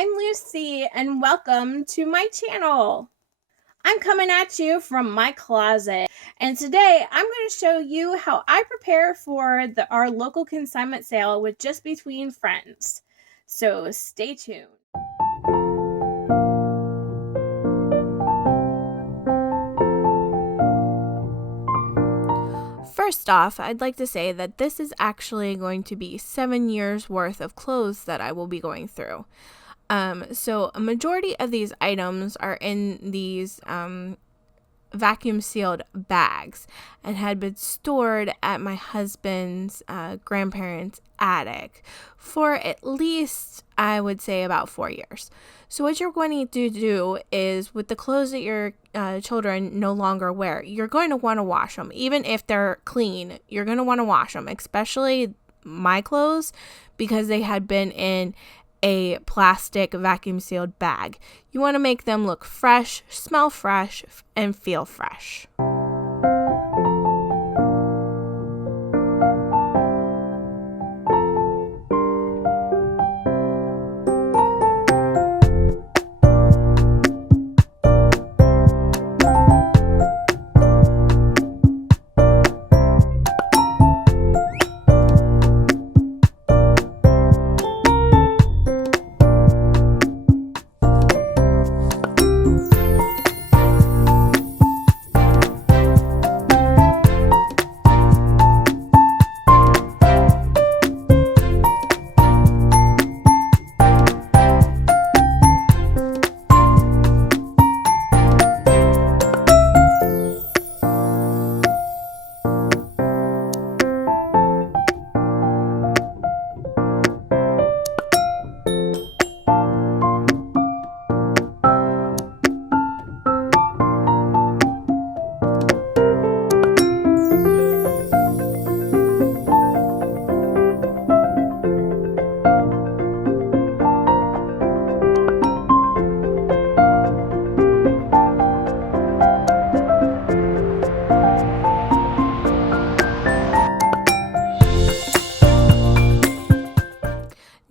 I'm Lucy and welcome to my channel. I'm coming at you from my closet, and today I'm going to show you how I prepare for our local consignment sale with Just Between Friends. So stay tuned. First off, I'd like to say that this is actually going to be 7 years worth of clothes that I will be going through. So a majority of these items are in these vacuum sealed bags and had been stored at my husband's grandparents' attic for at least, I would say, about 4 years. So what you're going to do is, with the clothes that your children no longer wear, you're going to want to wash them. Even if they're clean, you're going to want to wash them, especially my clothes, because they had been in a plastic vacuum sealed bag. You want to make them look fresh, smell fresh, and feel fresh.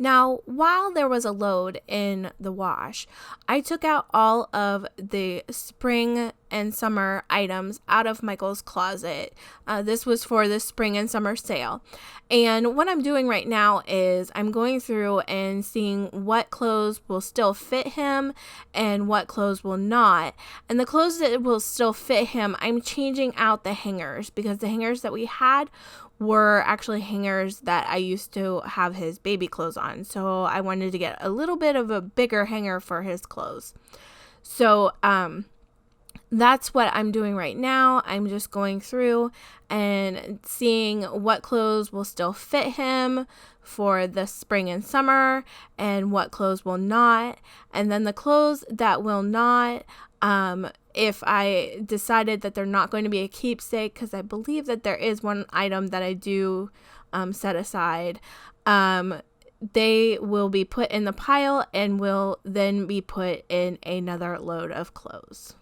Now, while there was a load in the wash, I took out all of the spring and summer items out of Michael's closet. This was for the spring and summer sale. And what I'm doing right now is I'm going through and seeing what clothes will still fit him and what clothes will not. And the clothes that will still fit him, I'm changing out the hangers, because the hangers that we had were actually hangers that I used to have his baby clothes on. So I wanted to get a little bit of a bigger hanger for his clothes. So that's what I'm doing right now. I'm just going through and seeing what clothes will still fit him for the spring and summer and what clothes will not. And then the clothes that will not, if I decided that they're not going to be a keepsake, because I believe that there is one item that I do set aside, they will be put in the pile and will then be put in another load of clothes.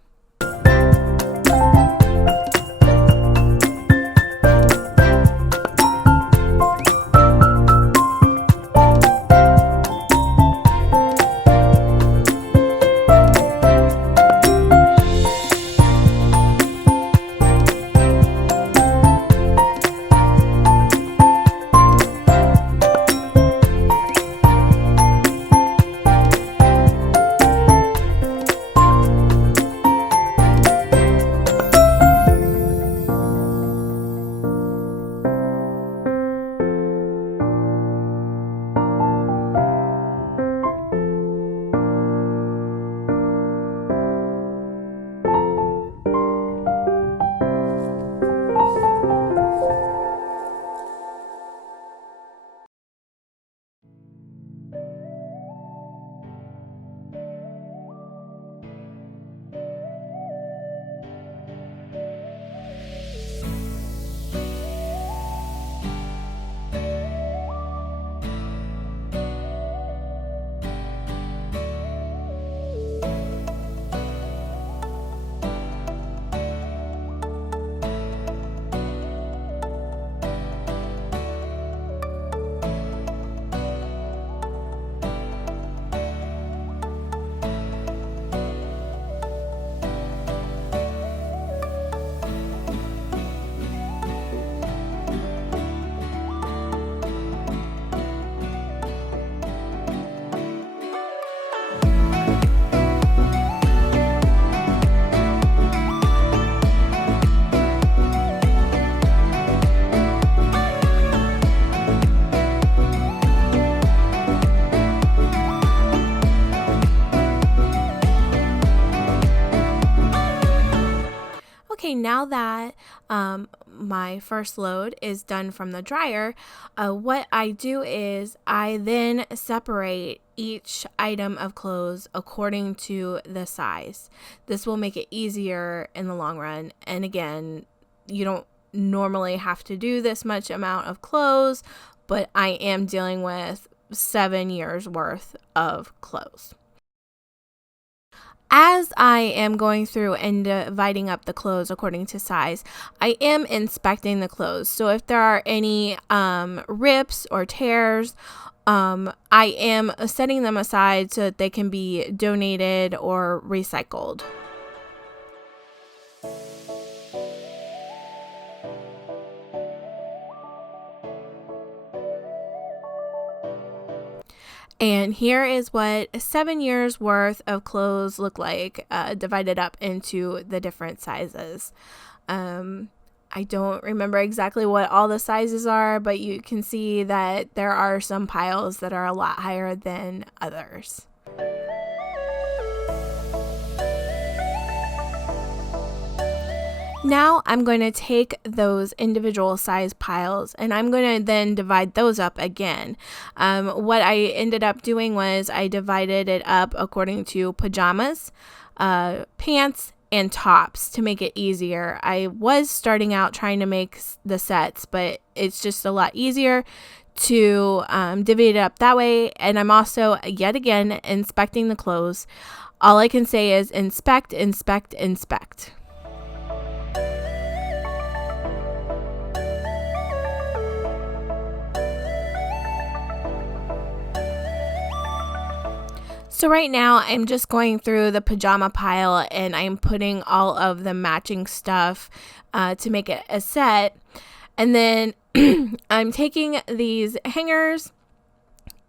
now that my first load is done from the dryer, what I do is I then separate each item of clothes according to the size. This will make it easier in the long run. And again, you don't normally have to do this much amount of clothes, but I am dealing with 7 years worth of clothes. As I am going through and dividing up the clothes according to size, I am inspecting the clothes. So if there are any rips or tears, I am setting them aside so that they can be donated or recycled. And here is what 7 years worth of clothes look like, divided up into the different sizes. I don't remember exactly what all the sizes are, but you can see that there are some piles that are a lot higher than others. Now I'm going to take those individual size piles and I'm going to then divide those up again. What I ended up doing was I divided it up according to pajamas, pants, and tops to make it easier. I was starting out trying to make the sets, but it's just a lot easier to divvy it up that way. And I'm also, yet again, inspecting the clothes. All I can say is inspect, inspect, inspect. So right now I'm just going through the pajama pile and I'm putting all of the matching stuff to make it a set. And then I'm taking these hangers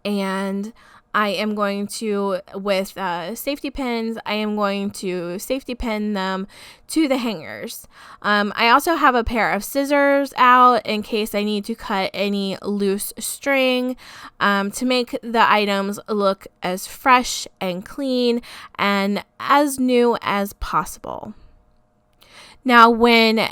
and I am going to, with safety pins, I am going to safety pin them to the hangers. I also have a pair of scissors out in case I need to cut any loose string to make the items look as fresh and clean and as new as possible. Now, when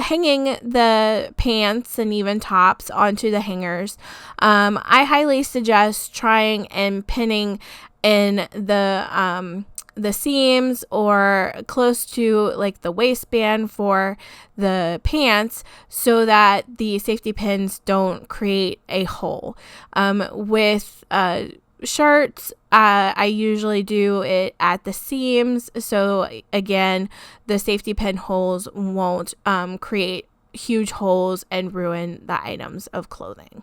hanging the pants and even tops onto the hangers, I highly suggest trying and pinning in the seams or close to like the waistband for the pants so that the safety pins don't create a hole. With shirts, I usually do it at the seams, so again the safety pin holes won't create huge holes and ruin the items of clothing.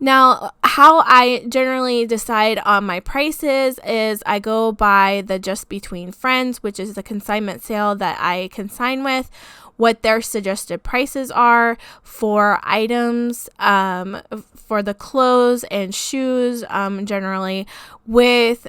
Now, how I generally decide on my prices is I go by the Just Between Friends, which is the consignment sale that I consign with, what their suggested prices are for items, for the clothes and shoes, generally, with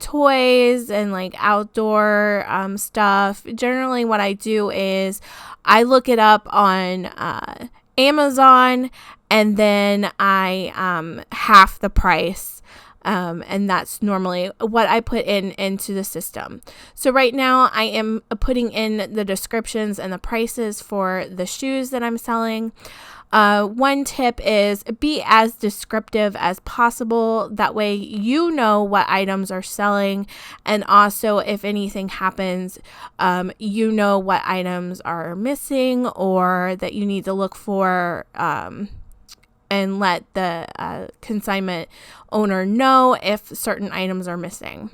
toys and like outdoor stuff. Generally, what I do is I look it up on Amazon and then I half the price. And that's normally what I put into the system. So right now I am putting in the descriptions and the prices for the shoes that I'm selling. One tip is be as descriptive as possible. That way you know what items are selling, and also if anything happens, you know what items are missing or that you need to look for, and let the consignment owner know if certain items are missing.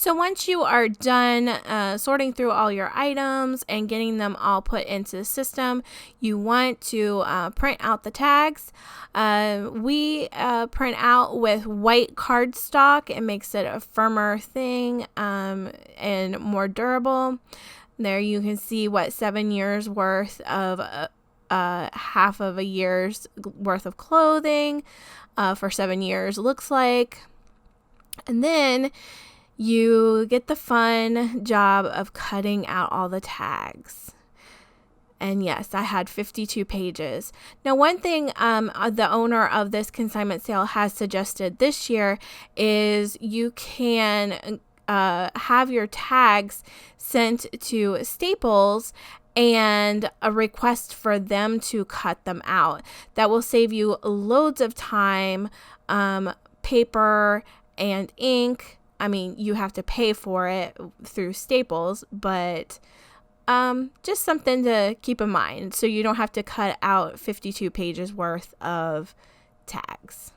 So once you are done sorting through all your items and getting them all put into the system, you want to print out the tags. We print out with white cardstock. It makes it a firmer thing and more durable. There you can see what 7 years worth of half of a year's worth of clothing for 7 years looks like. And then you get the fun job of cutting out all the tags. And yes, I had 52 pages. Now, one thing the owner of this consignment sale has suggested this year is you can have your tags sent to Staples and a request for them to cut them out. That will save you loads of time, paper, and ink. I mean, you have to pay for it through Staples, but just something to keep in mind so you don't have to cut out 52 pages worth of tags.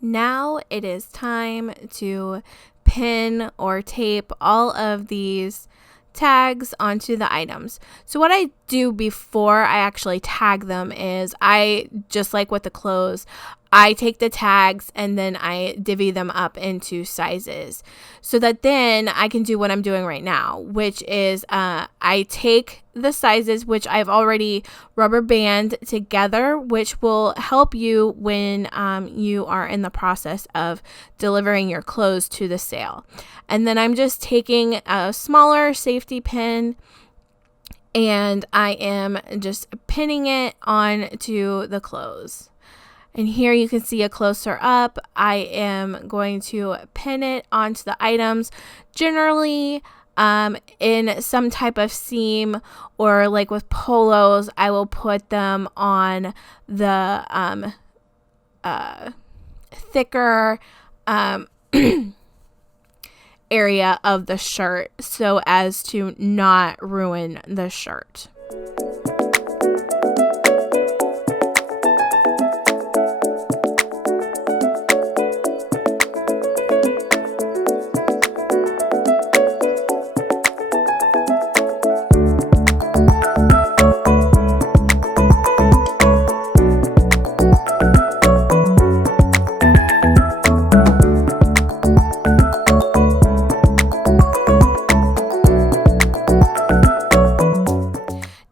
Now it is time to pin or tape all of these tags onto the items. So what I do before I actually tag them is just like with the clothes, I take the tags and then I divvy them up into sizes so that then I can do what I'm doing right now, which is I take the sizes which I've already rubber band together, which will help you when you are in the process of delivering your clothes to the sale. And then I'm just taking a smaller safety pin and I am just pinning it onto the clothes. And here you can see a closer up. I am going to pin it onto the items, generally in some type of seam, or like with polos, I will put them on the thicker area of the shirt so as to not ruin the shirt.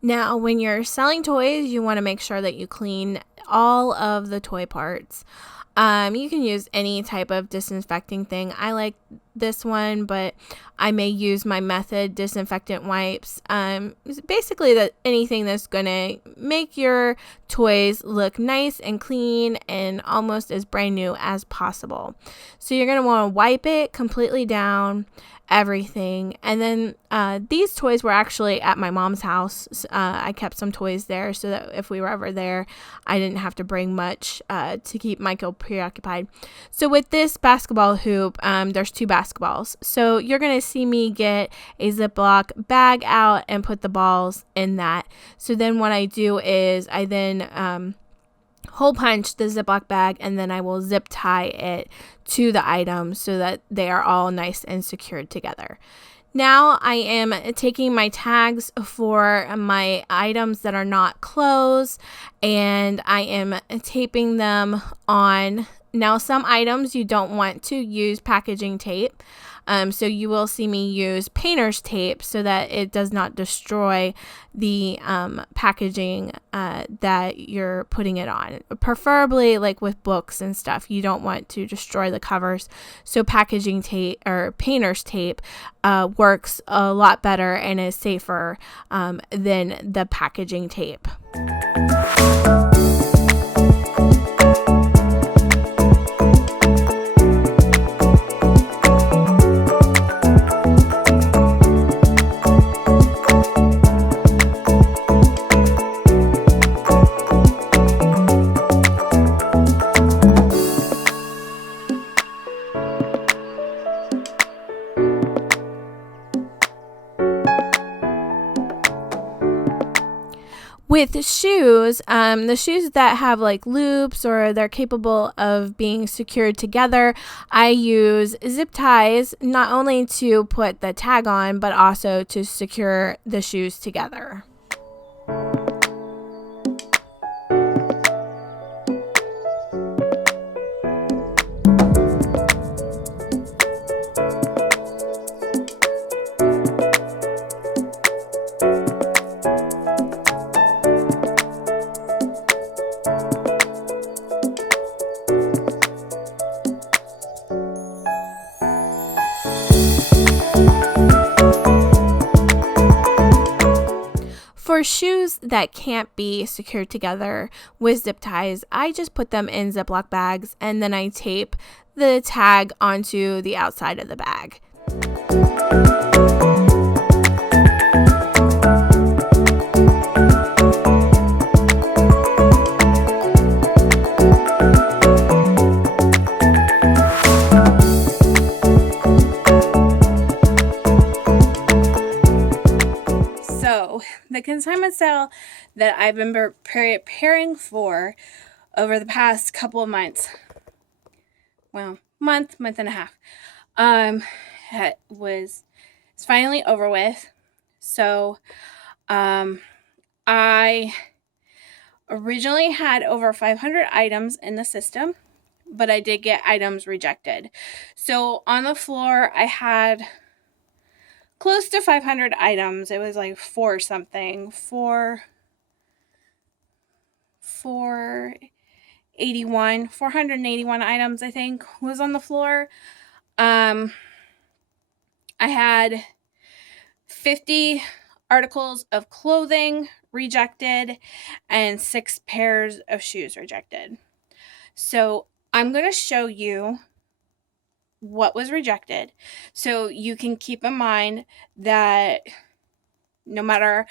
Now, when you're selling toys, you want to make sure that you clean all of the toy parts. You can use any type of disinfecting thing. I like this one, but I may use my Method disinfectant wipes. Basically, anything that's going to make your toys look nice and clean and almost as brand new as possible. So you're going to want to wipe it completely down, everything. And then these toys were actually at my mom's house. I kept some toys there so that if we were ever there, I didn't have to bring much to keep Michael preoccupied. So with this basketball hoop, there's 2 basketballs. So you're going to see me get a Ziploc bag out and put the balls in that. So then what I do is I then hole punch the Ziploc bag and then I will zip tie it to the items so that they are all nice and secured together. Now I am taking my tags for my items that are not clothes and I am taping them on. Now some items you don't want to use packaging tape. So you will see me use painter's tape so that it does not destroy the packaging that you're putting it on. Preferably like with books and stuff, you don't want to destroy the covers. So packaging tape or painter's tape works a lot better and is safer than the packaging tape. With shoes, the shoes that have like loops or they're capable of being secured together, I use zip ties not only to put the tag on, but also to secure the shoes together. For shoes that can't be secured together with zip ties, I just put them in Ziploc bags and then I tape the tag onto the outside of the bag. So, the consignment sale that I've been preparing for over the past couple of months, well, month and a half, it's finally over with. So, I originally had over 500 items in the system, but I did get items rejected. So, on the floor, I had close to 500 items. It was like 481 items, I think, was on the floor. I had 50 articles of clothing rejected and 6 pairs of shoes rejected. So I'm going to show you what was rejected so you can keep in mind that no matter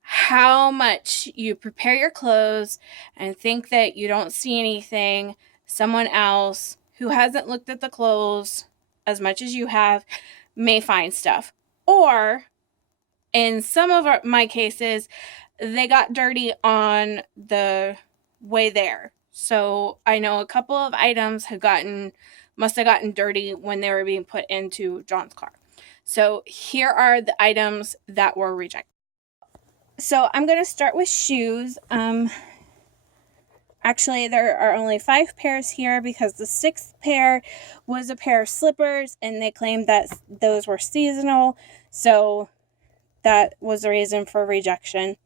how much you prepare your clothes and think that you don't see anything, someone else who hasn't looked at the clothes as much as you have may find stuff. Or in some of my cases, they got dirty on the way there. So I know a couple of items must have gotten dirty when they were being put into John's car. So here are the items that were rejected. So I'm going to start with shoes. Actually, there are only 5 pairs here because the 6th pair was a pair of slippers and they claimed that those were seasonal. So that was the reason for rejection.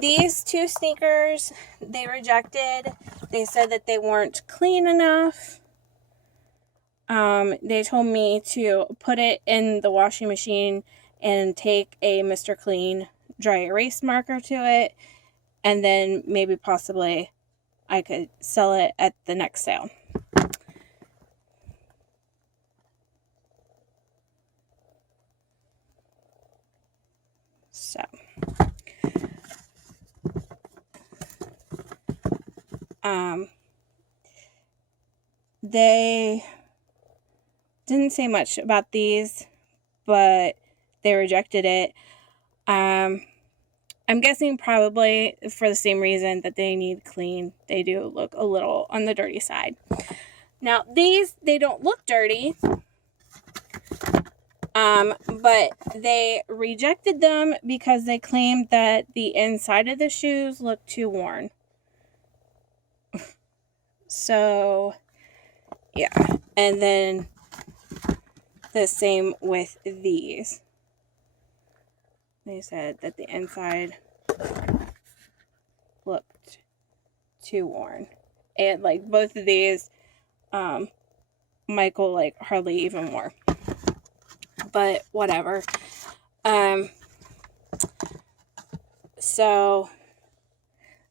These 2 sneakers, they rejected. They said that they weren't clean enough. They told me to put it in the washing machine and take a Mr. Clean dry erase marker to it, and then maybe possibly I could sell it at the next sale. So, they didn't say much about these, but they rejected it. I'm guessing probably for the same reason that they need clean. They do look a little on the dirty side. Now, these, they don't look dirty, but they rejected them because they claimed that the inside of the shoes looked too worn. So, yeah. And then the same with these. They said that the inside looked too worn. And like both of these, Michael like hardly even wore. But whatever. So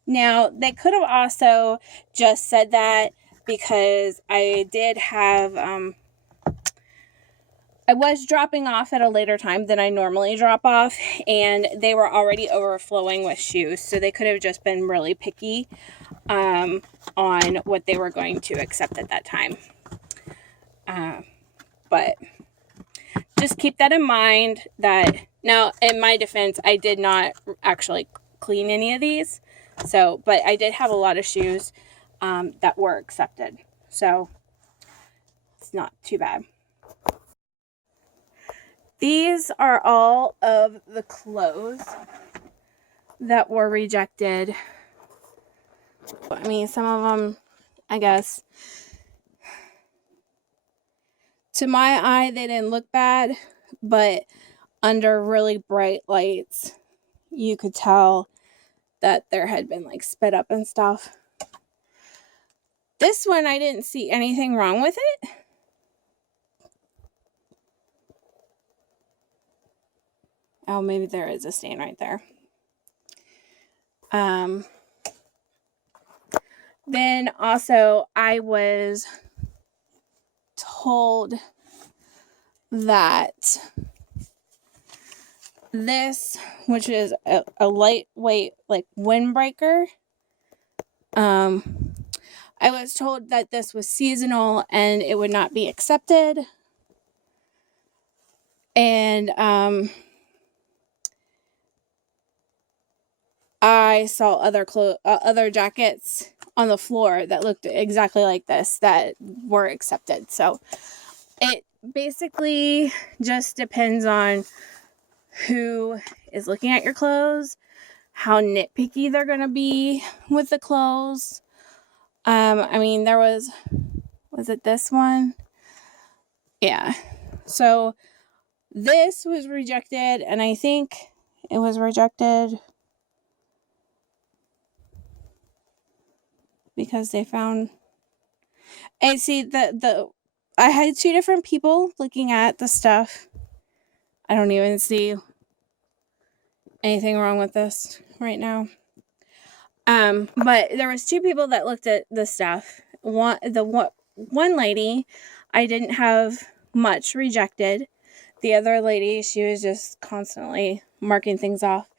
now they could have also just said that because I did have I was dropping off at a later time than I normally drop off, and they were already overflowing with shoes, so they could have just been really picky on what they were going to accept at that time. But just keep that in mind that, now, in my defense, I did not actually clean any of these. So, but I did have a lot of shoes that were accepted. So it's not too bad. These are all of the clothes that were rejected. I mean, some of them, I guess, to my eye, they didn't look bad, but under really bright lights, you could tell that there had been like spit up and stuff. This one, I didn't see anything wrong with it. Oh, maybe there is a stain right there. Then also I was told that this, which is a lightweight like windbreaker, I was told that this was seasonal and it would not be accepted. And I saw other jackets on the floor that looked exactly like this that were accepted. So it basically just depends on who is looking at your clothes, how nitpicky they're going to be with the clothes. I mean, there was it this one? Yeah. So this was rejected, and I think it was rejected because they found, and see, I had two different people looking at the stuff. I don't even see anything wrong with this right now. But there was two people that looked at the stuff. One lady, I didn't have much rejected. The other lady, she was just constantly marking things off.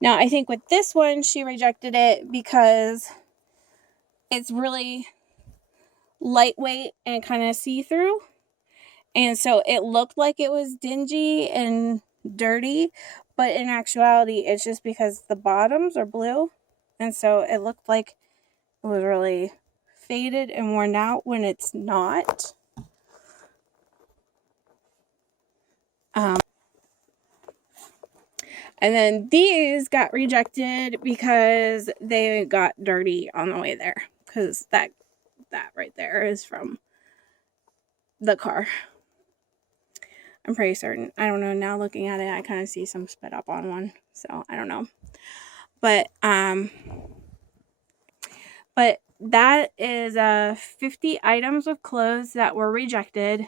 Now, I think with this one, she rejected it because it's really lightweight and kind of see-through. And so it looked like it was dingy and dirty, but in actuality, it's just because the bottoms are blue. And so it looked like it was really faded and worn out when it's not. And then these got rejected because they got dirty on the way there. Because that right there is from the car. I'm pretty certain. I don't know. Now looking at it, I kind of see some spit up on one. So I don't know. But that is 50 items of clothes that were rejected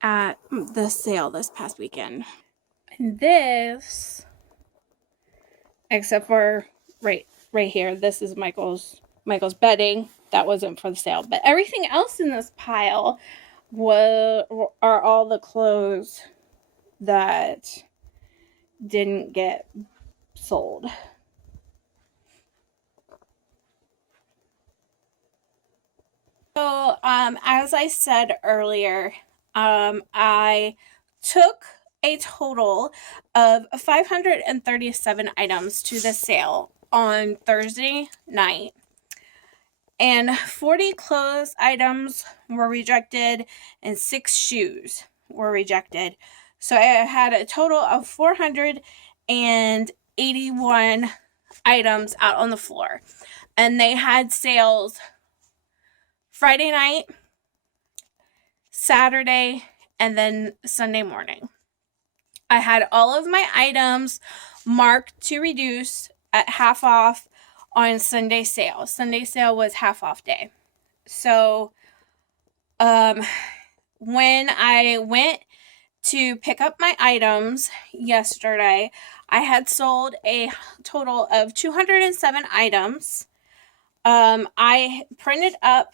at the sale this past weekend. And this, except for right here, this is Michael's bedding. That wasn't for the sale. But everything else in this pile are all the clothes that didn't get sold. So, as I said earlier, I took a total of 537 items to the sale on Thursday night, and 40 clothes items were rejected and 6 shoes were rejected. So I had a total of 481 items out on the floor, and they had sales Friday night, Saturday, and then Sunday morning. I had all of my items marked to reduce at half off on Sunday sale. Sunday sale was half off day. So when I went to pick up my items yesterday, I had sold a total of 207 items. I printed up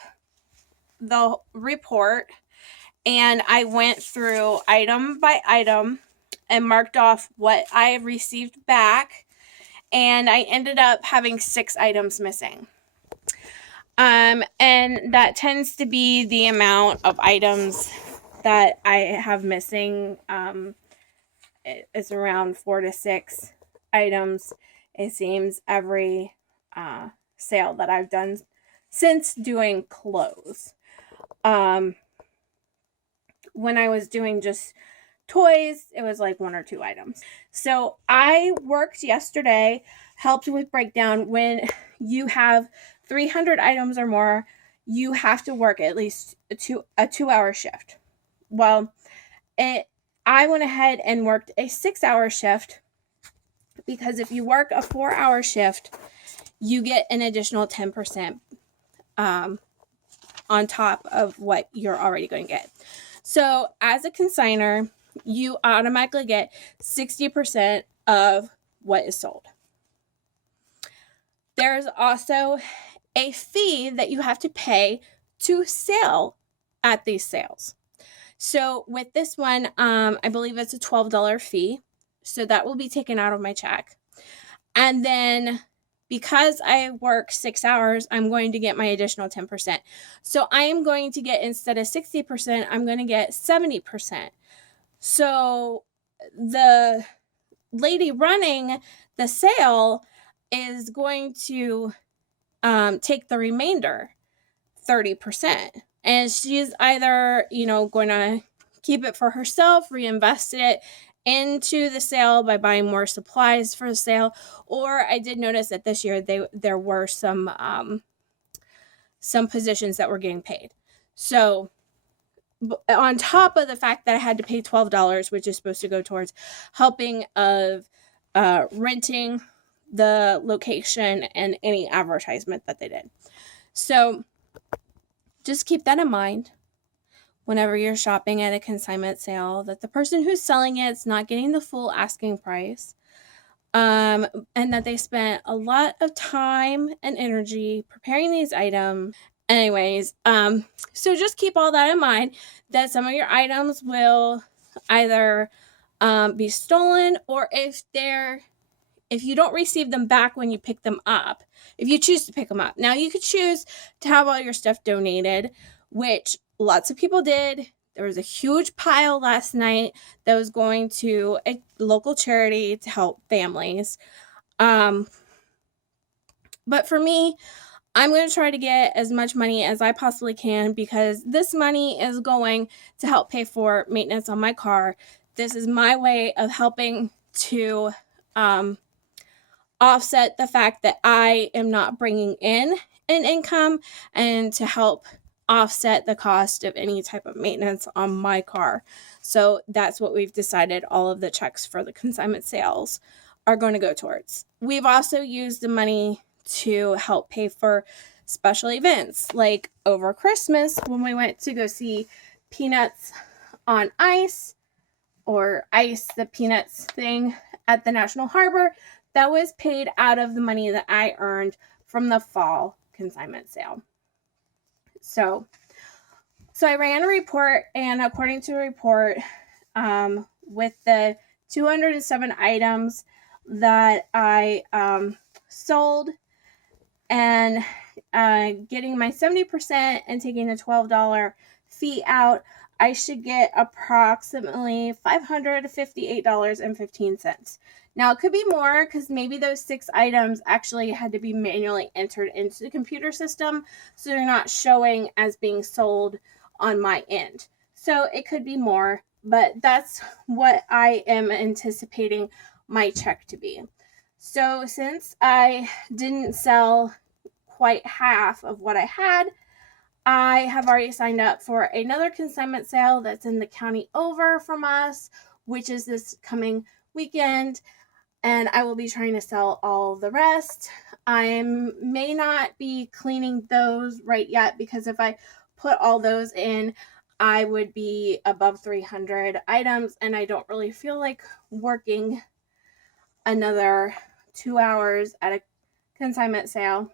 the report and I went through item by item and marked off what I received back, and I ended up having 6 items missing. And that tends to be the amount of items that I have missing. It's around 4 to 6 items, it seems, every sale that I've done since doing clothes. When I was doing just toys, it was like 1 or 2 items. So I worked yesterday, helped with breakdown. When you have 300 items or more, you have to work at least a 2-hour shift. Well, I went ahead and worked a 6-hour shift, because if you work a 4-hour shift, you get an additional 10% on top of what you're already going to get. So as a consigner, you automatically get 60% of what is sold. There's also a fee that you have to pay to sell at these sales. So with this one, I believe it's a $12 fee. So that will be taken out of my check. And then because I work 6 hours, I'm going to get my additional 10%. So I am going to get, instead of 60%, I'm going to get 70%. So the lady running the sale is going to take the remainder 30%. And she's either, going to keep it for herself, reinvest it into the sale by buying more supplies for the sale. Or I did notice that this year there were some positions that were getting paid. So on top of the fact that I had to pay $12, which is supposed to go towards helping of renting the location and any advertisement that they did. So just keep that in mind whenever you're shopping at a consignment sale, that the person who's selling it is not getting the full asking price, and that they spent a lot of time and energy preparing these items. Anyways, so just keep all that in mind, that some of your items will either be stolen, or if you don't receive them back when you pick them up, if you choose to pick them up. Now, you could choose to have all your stuff donated, which lots of people did. There was a huge pile last night that was going to a local charity to help families. But for me, I'm going to try to get as much money as I possibly can, because this money is going to help pay for maintenance on my car. This is my way of helping to offset the fact that I am not bringing in an income, and to help offset the cost of any type of maintenance on my car. So that's what we've decided all of the checks for the consignment sales are going to go towards. We've also used the money to help pay for special events, like over Christmas when we went to go see Peanuts on Ice, or Ice the Peanuts thing at the National Harbor. That was paid out of the money that I earned from the fall consignment sale. So I ran a report, and according to the report, with the 207 items that I sold, and getting my 70% and taking a $12 fee out, I should get approximately $558.15. Now, it could be more, because maybe those 6 items actually had to be manually entered into the computer system, so they're not showing as being sold on my end. So it could be more, but that's what I am anticipating my check to be. So since I didn't sell quite half of what I had, I have already signed up for another consignment sale that's in the county over from us, which is this coming weekend, and I will be trying to sell all the rest. I may not be cleaning those right yet, because if I put all those in, I would be above 300 items, and I don't really feel like working another 2 hours at a consignment sale.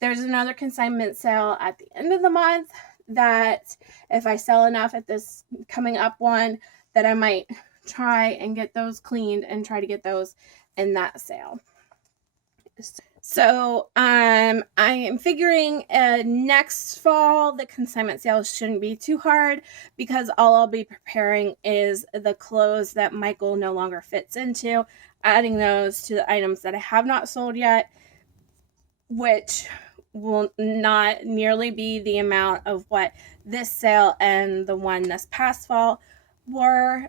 There's another consignment sale at the end of the month that, if I sell enough at this coming up one, that I might try and get those cleaned and try to get those in that sale. So I am figuring next fall the consignment sales shouldn't be too hard, because all I'll be preparing is the clothes that Michael no longer fits into, adding those to the items that I have not sold yet, which will not nearly be the amount of what this sale and the one this past fall were.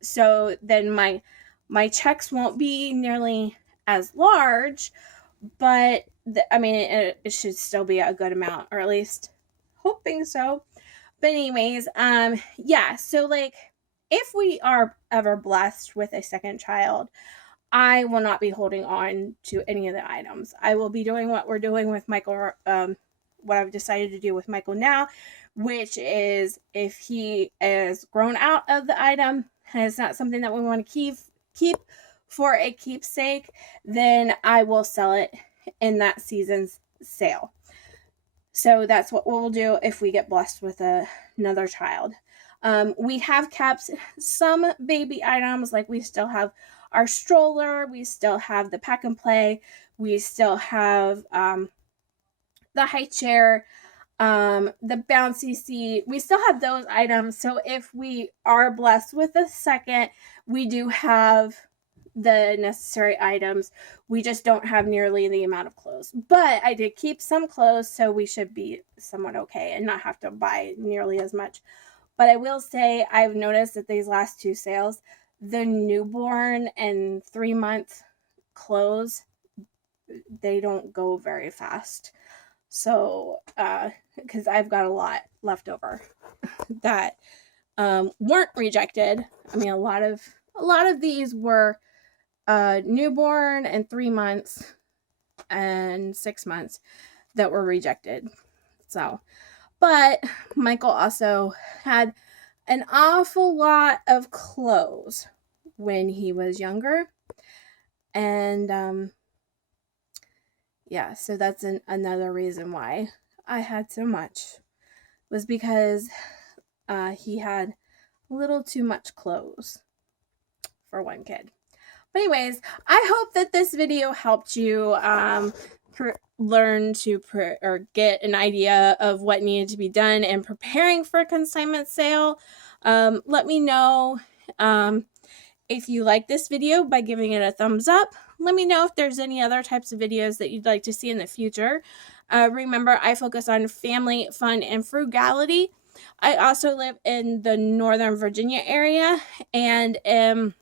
So then my checks won't be nearly as large, but it should still be a good amount, or at least hoping so. But anyways, yeah, so like, if we are ever blessed with a second child, I will not be holding on to any of the items. I will be doing what we're doing with Michael, what I've decided to do with Michael now, which is, if he is grown out of the item and it's not something that we want to keep for a keepsake, then I will sell it in that season's sale. So that's what we'll do if we get blessed with another child. We have kept some baby items, like we still have our stroller, we still have the pack and play, we still have the high chair, the bouncy seat. We still have those items. So if we are blessed with a second, we do have the necessary items. We just don't have nearly the amount of clothes. But I did keep some clothes, so we should be somewhat okay and not have to buy nearly as much. But I will say, I've noticed that these last two sales, the newborn and 3-month clothes, they don't go very fast. So, because I've got a lot left over that weren't rejected. I mean, a lot of these were newborn and 3 months and 6 months that were rejected. So, but Michael also had an awful lot of clothes when he was younger. And yeah, so that's another reason why I had so much, was because he had a little too much clothes for one kid. But anyways, I hope that this video helped you learn to or get an idea of what needed to be done in preparing for a consignment sale. Let me know if you like this video by giving it a thumbs up. Let me know if there's any other types of videos that you'd like to see in the future. Remember, I focus on family, fun, and frugality. I also live in the Northern Virginia area and am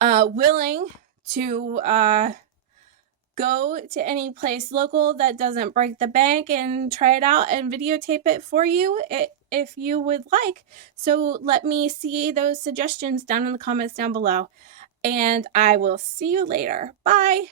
willing to go to any place local that doesn't break the bank and try it out and videotape it for you if you would like. So let me see those suggestions down in the comments down below. And I will see you later. Bye.